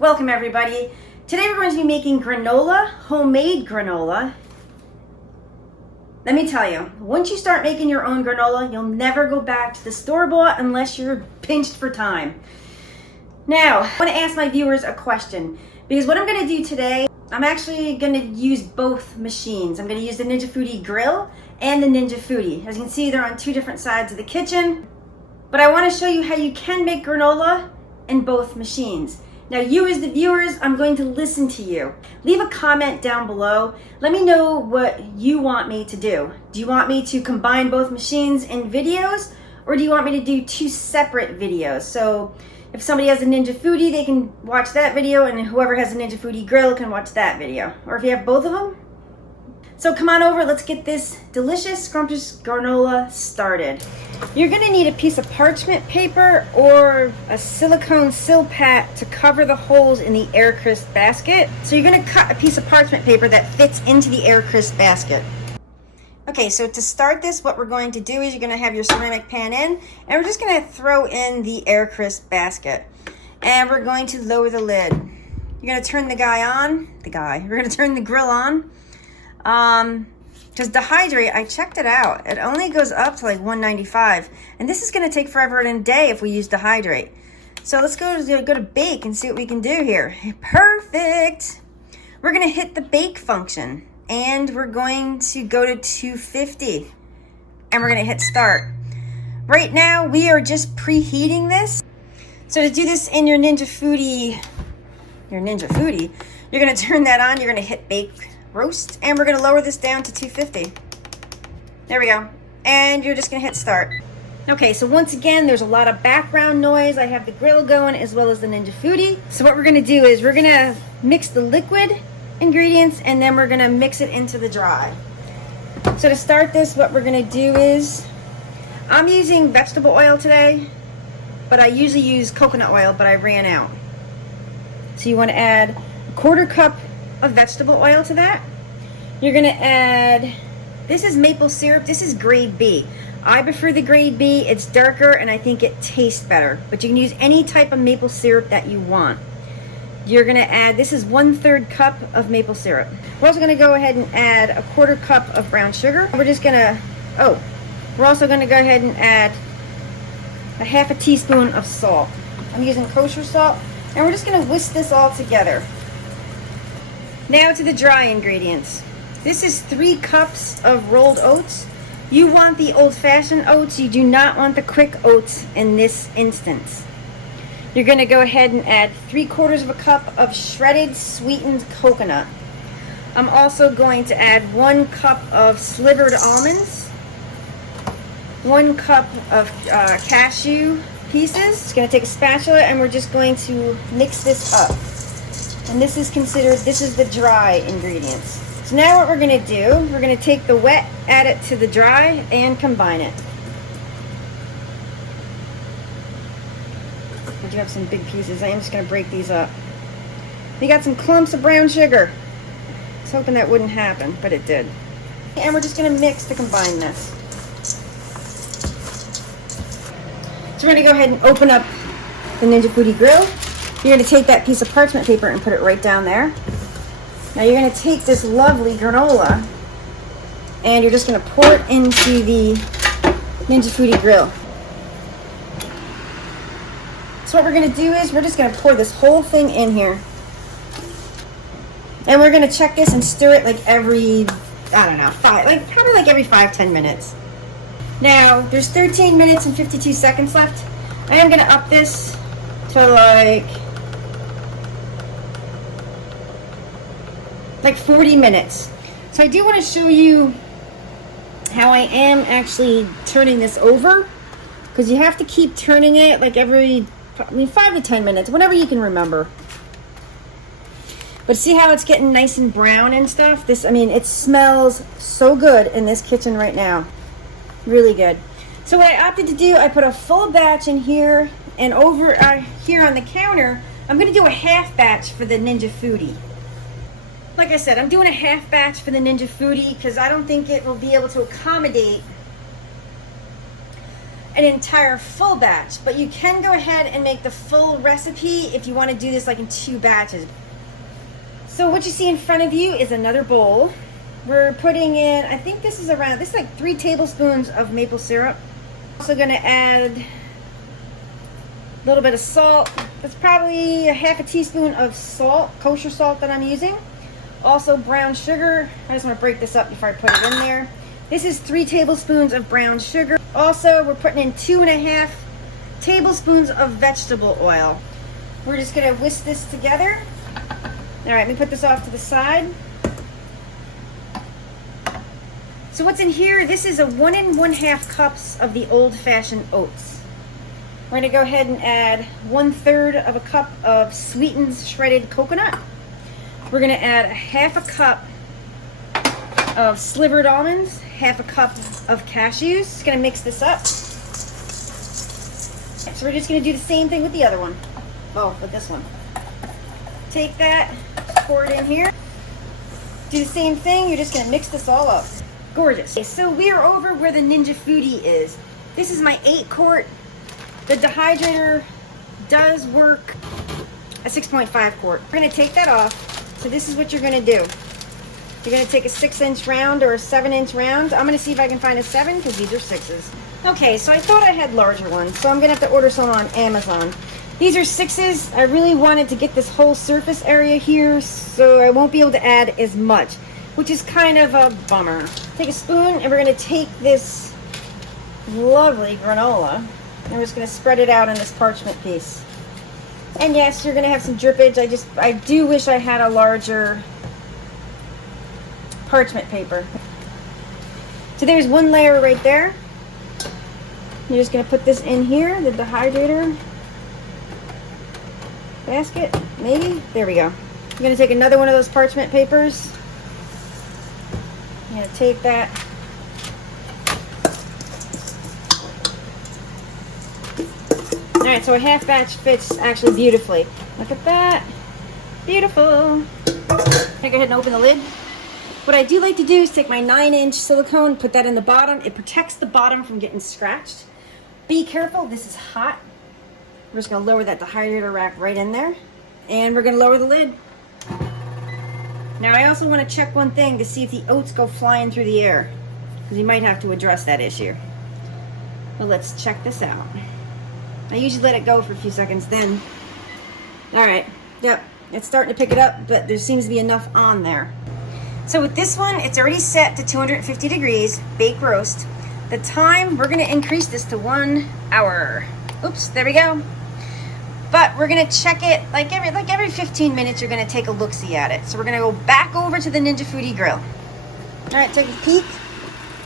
Welcome everybody. Today we're going to be making granola, homemade granola. Let me tell you, once you start making your own granola, you'll never go back to the store-bought unless you're pinched for time. Now, I want to ask my viewers a question, because what I'm going to do today, I'm actually going to use both machines. I'm going to use the Ninja Foodi Grill and the Ninja Foodi. As you can see, they're on two different sides of the kitchen, but I want to show you how you can make granola in both machines. Now, you as the viewers, I'm going to listen to you. Leave a comment down below. Let me know what you want me to do. Do you want me to combine both machines in videos, or do you want me to do two separate videos? So if somebody has a Ninja Foodi, they can watch that video, and whoever has a Ninja Foodi Grill can watch that video. Or if you have both of them. So come on over, let's get this delicious, scrumptious granola started. You're gonna need a piece of parchment paper or a silicone Sil-Pat to cover the holes in the air crisp basket. So you're gonna cut a piece of parchment paper that fits into the air crisp basket. Okay, so to start this, what we're going to do is you're gonna have your ceramic pan in, and we're just gonna throw in the air crisp basket. And we're going to lower the lid. You're gonna turn we're gonna turn the grill on. Because dehydrate, I checked it out. It only goes up to like 195, and this is going to take forever and a day if we use dehydrate. So let's go to bake and see what we can do here. Perfect. We're going to hit the bake function, and we're going to go to 250, and we're going to hit start. Right now, we are just preheating this. So to do this in your Ninja Foodi, you're going to turn that on. You're going to hit bake roast, and we're going to lower this down to 250. There we go. And you're just going to hit start. Okay, so once again, there's a lot of background noise. I have the grill going as well as the Ninja Foodi. So what we're going to do is we're going to mix the liquid ingredients, and then we're going to mix it into the dry. So to start this, what we're going to do is, I'm using vegetable oil today, but I usually use coconut oil, but I ran out. So you want to add a quarter cup of vegetable oil to that. You're gonna add, this is maple syrup, this is grade B. I prefer the grade B, it's darker and I think it tastes better, but you can use any type of maple syrup that you want. You're gonna add, this is 1/3 cup of maple syrup. We're also gonna go ahead and add a quarter cup of brown sugar. We're also gonna go ahead and add a half a teaspoon of salt. I'm using kosher salt, and we're just gonna whisk this all together. Now to the dry ingredients. This is 3 cups of rolled oats. You want the old-fashioned oats. You do not want the quick oats in this instance. You're going to go ahead and add 3/4 of a cup of shredded sweetened coconut. I'm also going to add 1 cup of slivered almonds, 1 cup of cashew pieces. It's going to take a spatula, and we're just going to mix this up. And this is the dry ingredients. So now what we're going to do, we're going to take the wet, add it to the dry, and combine it. I do have some big pieces. I am just going to break these up. We got some clumps of brown sugar. I was hoping that wouldn't happen, but it did. And we're just going to mix to combine this. So we're going to go ahead and open up the Ninja Foodi Grill. You're going to take that piece of parchment paper and put it right down there. Now you're going to take this lovely granola, and you're just going to pour it into the Ninja Foodi Grill. So what we're going to do is we're just going to pour this whole thing in here. And we're going to check this and stir it like every, probably like every 5-10 minutes. Now, there's 13 minutes and 52 seconds left. I am going to up this to like 40 minutes. So I do want to show you how I am actually turning this over, because you have to keep turning it like every 5 to 10 minutes, whenever you can remember. But see how it's getting nice and brown and stuff? It smells so good in this kitchen right now. Really good. So what I opted to do, I put a full batch in here, and over here on the counter, I'm going to do a half batch for the Ninja Foodi. Like I said, I'm doing a half batch for the Ninja Foodi because I don't think it will be able to accommodate an entire full batch, but you can go ahead and make the full recipe if you want to do this like in 2 batches. So what you see in front of you is another bowl. We're putting in, I think this is like 3 tablespoons of maple syrup. Also going to add a little bit of salt. That's probably a half a teaspoon of salt, kosher salt that I'm using. Also brown sugar. I just want to break this up before I put it in there. This is 3 tablespoons of brown sugar. Also, we're putting in 2.5 tablespoons of vegetable oil. We're just going to whisk this together. All right, let me put this off to the side. So what's in here? This is a 1 1/2 cups of the old-fashioned oats. We're going to go ahead and add 1/3 of a cup of sweetened shredded coconut. We're going to add 1/2 cup of slivered almonds, 1/2 cup of cashews. Just going to mix this up. So we're just going to do the same thing with the other one. Oh, with this one. Take that, pour it in here. Do the same thing. You're just going to mix this all up. Gorgeous. Okay, so we are over where the Ninja Foodi is. This is my 8-quart. The dehydrator does work a 6.5 quart. We're going to take that off. So this is what you're going to do. You're going to take a 6-inch round or a 7-inch round. I'm going to see if I can find a 7 because these are 6s. Okay, so I thought I had larger ones, so I'm going to have to order some on Amazon. These are 6s. I really wanted to get this whole surface area here, so I won't be able to add as much, which is kind of a bummer. Take a spoon, and we're going to take this lovely granola, and we're just going to spread it out on this parchment piece. And yes, you're going to have some drippage. I do wish I had a larger parchment paper. So there's one layer right there. You're just going to put this in here, the dehydrator basket, maybe? There we go. You're going to take another one of those parchment papers. You're going to take that. Alright, so a half batch fits actually beautifully. Look at that. Beautiful. Can I go ahead and open the lid? What I do like to do is take my 9-inch silicone, put that in the bottom. It protects the bottom from getting scratched. Be careful, this is hot. We're just going to lower that dehydrator rack right in there. And we're going to lower the lid. Now I also want to check one thing to see if the oats go flying through the air, because you might have to address that issue. But let's check this out. I usually let it go for a few seconds then. Alright, yep, it's starting to pick it up, but there seems to be enough on there. So with this one, it's already set to 250 degrees, bake roast. The time, we're going to increase this to 1 hour. Oops, there we go. But we're going to check it, like every 15 minutes, you're going to take a look-see at it. So we're going to go back over to the Ninja Foodi Grill. Alright, take a peek.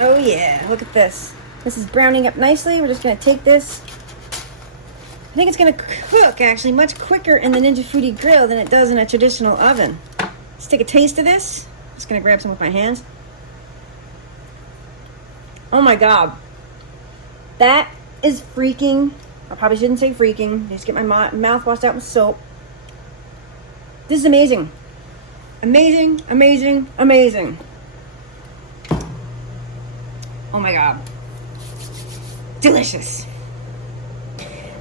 Oh yeah, look at this. This is browning up nicely. We're just going to take this. I think it's going to cook, actually, much quicker in the Ninja Foodi Grill than it does in a traditional oven. Let's take a taste of this. Just going to grab some with my hands. Oh my god. That is freaking... I probably shouldn't say freaking. Just get my mouth washed out with soap. This is amazing. Amazing, amazing, amazing. Oh my god. Delicious.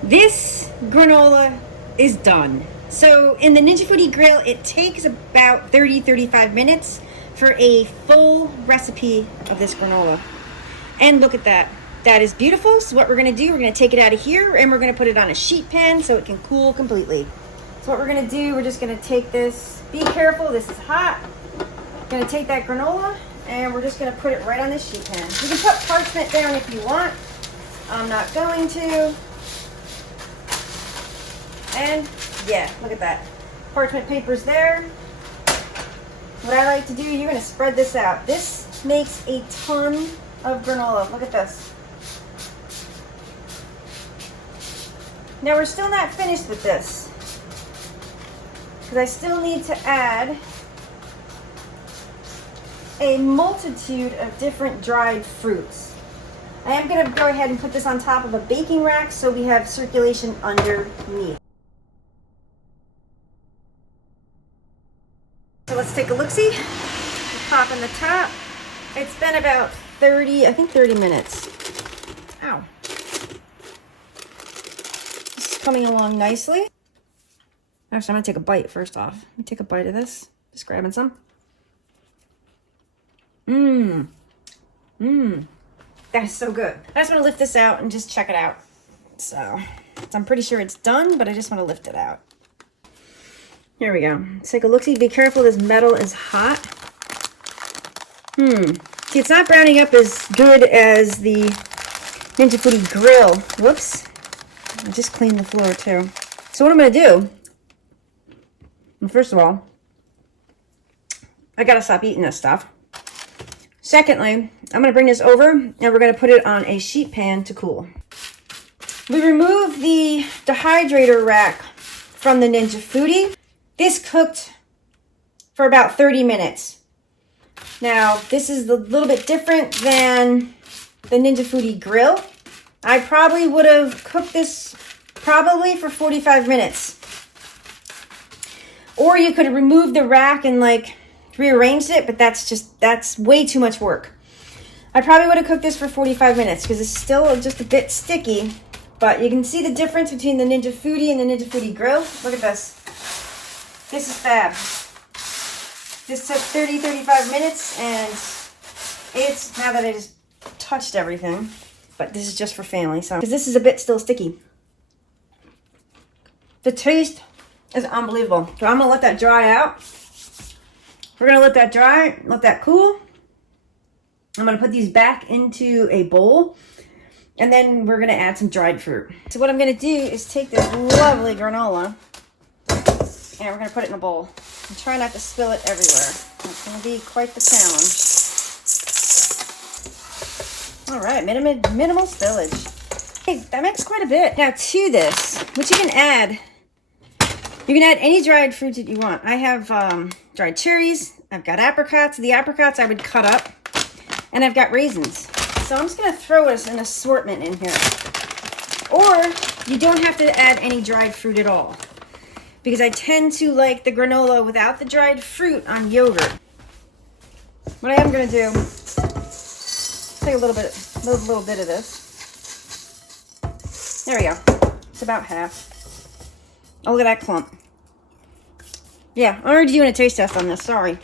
This granola is done. So in the Ninja Foodi Grill, it takes about 30-35 minutes for a full recipe of this granola. And look at that. That is beautiful. So what we're going to do, we're going to take it out of here and we're going to put it on a sheet pan so it can cool completely. So what we're going to do, we're just going to take this. Be careful, this is hot. We're going to take that granola and we're just going to put it right on this sheet pan. You can put parchment down if you want. I'm not going to. And yeah, look at that. Parchment paper's there. What I like to do, you're going to spread this out. This makes a ton of granola. Look at this. Now we're still not finished with this, because I still need to add a multitude of different dried fruits. I am going to go ahead and put this on top of a baking rack so we have circulation underneath. So let's take a look-see. Pop in the top. It's been about 30 minutes. Ow. coming along nicely. Actually, I'm gonna take a bite first off. Let me take a bite of this. Just grabbing some. That's so good. I just want to lift this out and just check it out. So I'm pretty sure it's done, but I just want to lift it out. Here we go. Let's take a look-see. Be careful, this metal is hot. See, it's not browning up as good as the Ninja Foodi Grill. Whoops. I just cleaned the floor too. So what I'm going to do, well, first of all, I got to stop eating this stuff. Secondly, I'm going to bring this over and we're going to put it on a sheet pan to cool. We removed the dehydrator rack from the Ninja Foodi. This cooked for about 30 minutes. Now, this is a little bit different than the Ninja Foodi Grill. I probably would have cooked this probably for 45 minutes. Or you could have removed the rack and like rearranged it, but that's way too much work. I probably would have cooked this for 45 minutes because it's still just a bit sticky, but you can see the difference between the Ninja Foodi and the Ninja Foodi Grill. Look at this. This is fab. This took 35 minutes, and it's, now that I just touched everything, but this is just for family, so, because this is a bit still sticky. The taste is unbelievable. So I'm gonna let that dry out. We're gonna let that dry, let that cool. I'm gonna put these back into a bowl, and then we're gonna add some dried fruit. So what I'm gonna do is take this lovely granola, and we're gonna put it in a bowl. And try not to spill it everywhere. It's gonna be quite the challenge. All right, minimal spillage. Hey, that makes quite a bit. Now to this, what you can add any dried fruits that you want. I have dried cherries, I've got apricots. The apricots I would cut up, and I've got raisins. So I'm just gonna throw an assortment in here. Or you don't have to add any dried fruit at all, because I tend to like the granola without the dried fruit on yogurt. What I am gonna do, take a little bit of this. There we go. It's about half. Oh, look at that clump. Yeah, I'm already doing a taste test on this, sorry. I'm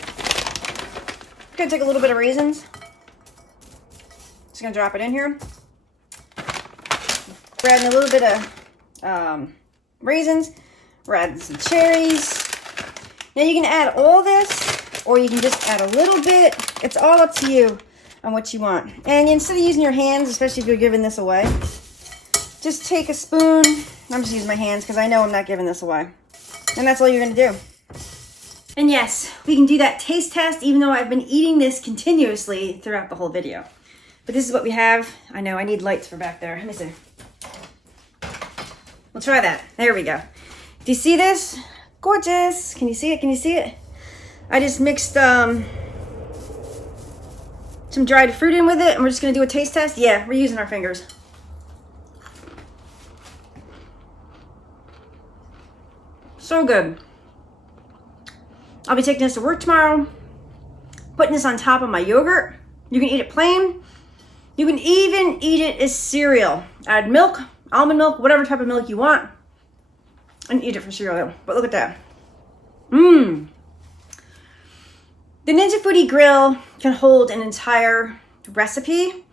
gonna take a little bit of raisins. Just gonna drop it in here. We're adding a little bit of raisins. We're adding some cherries. Now you can add all this, or you can just add a little bit. It's all up to you on what you want. And instead of using your hands, especially if you're giving this away, just take a spoon. I'm just using my hands because I know I'm not giving this away. And that's all you're gonna do. And yes, we can do that taste test even though I've been eating this continuously throughout the whole video. But this is what we have. I know I need lights for back there. Let me see. We'll try that. There we go. Do you see this? Gorgeous. Can you see it? Can you see it? I just mixed some dried fruit in with it, and we're just gonna do a taste test. Yeah, we're using our fingers. So good. I'll be taking this to work tomorrow, putting this on top of my yogurt. You can eat it plain. You can even eat it as cereal. Add milk, almond milk, whatever type of milk you want, and eat it for cereal. But look at that. The Ninja Foodi Grill can hold an entire recipe.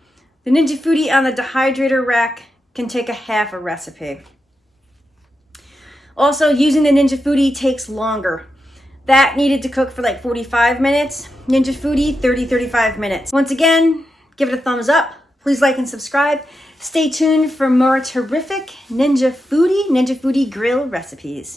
The Ninja Foodi on the dehydrator rack can take a half a recipe. Also, using the Ninja Foodi takes longer. That needed to cook for like 45 minutes. Ninja Foodi, 35 minutes. Once again, give it a thumbs up. Please like and subscribe. Stay tuned for more terrific Ninja Foodi Grill recipes.